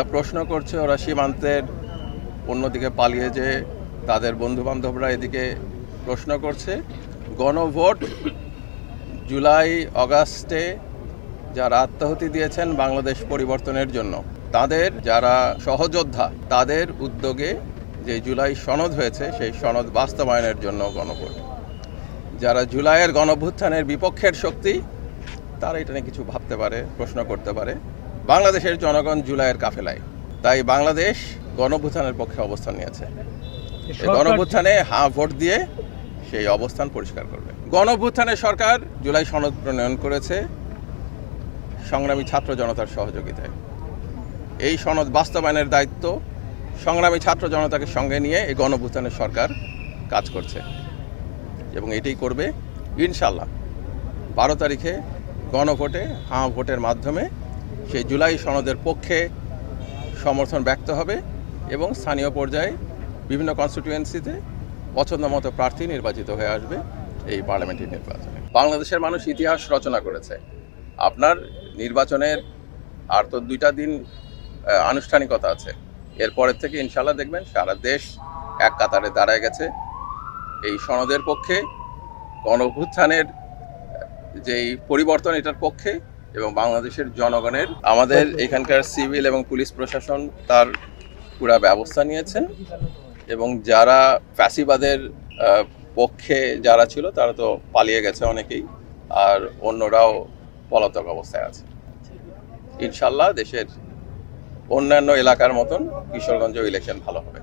যারা প্রশ্ন করছে ওরা সীমান্তের অন্যদিকে পালিয়ে যে তাদের বন্ধুবান্ধবরা এদিকে প্রশ্ন করছে। গণভোট জুলাই অগাস্টে যারা আত্মাহুতি দিয়েছেন বাংলাদেশ পরিবর্তনের জন্য, তাদের যারা সহযোদ্ধা, তাদের উদ্যোগে যে জুলাই সনদ হয়েছে সেই সনদ বাস্তবায়নের জন্য গণভোট। যারা জুলাইয়ের গণভ্যুত্থানের বিপক্ষের শক্তি, তারা এটা নিয়ে কিছু ভাবতে পারে, প্রশ্ন করতে পারে। বাংলাদেশের জনগণ জুলাইয়ের কাফেলায়, তাই বাংলাদেশ গণভ্যুত্থানের পক্ষে অবস্থান নিয়েছে। এই গণভ্যুত্থানে হ্যাঁ ভোট দিয়ে সেই অবস্থান পরিষ্কার করবে। গণভ্যুত্থানের সরকার জুলাই সনদ প্রণয়ন করেছে সংগ্রামী ছাত্র জনতার সহযোগিতায়। এই সনদ বাস্তবায়নের দায়িত্ব সংগ্রামী ছাত্র জনতাকে সঙ্গে নিয়ে এই গণভ্যুত্থানের সরকার কাজ করছে এবং এটাই করবে ইনশাল্লাহ। 12 তারিখে গণভোটে হ্যাঁ ভোটের মাধ্যমে সেই জুলাই সনদের পক্ষে সমর্থন ব্যক্ত হবে এবং স্থানীয় পর্যায়ে বিভিন্ন কনস্টিটিউয়েন্সিতে পছন্দ মতো প্রার্থী নির্বাচিত হয়ে আসবে এই পার্লামেন্টারি নির্বাচনে। বাংলাদেশের মানুষ ইতিহাস রচনা করেছে। আপনার নির্বাচনের আর তো 2টা দিন আনুষ্ঠানিকতা আছে, এরপরের থেকে ইনশাল্লাহ দেখবেন সারা দেশ এক কাতারে দাঁড়ায় গেছে এই সনদের পক্ষে, গণভ্যুত্থানের যেই পরিবর্তন এটার পক্ষে এবং বাংলাদেশের জনগণের। আমাদের এখানকার সিভিল এবং পুলিশ প্রশাসন তার পুরা ব্যবস্থা নিয়েছেন এবং যারা ফ্যাসিবাদের পক্ষে যারা ছিল তারা তো পালিয়ে গেছে অনেকেই, আর অন্যরাও পলাতক অবস্থায় আছে। ইনশাল্লাহ দেশের অন্যান্য এলাকার মতন কিশোরগঞ্জেও ইলেকশন ভালো হবে।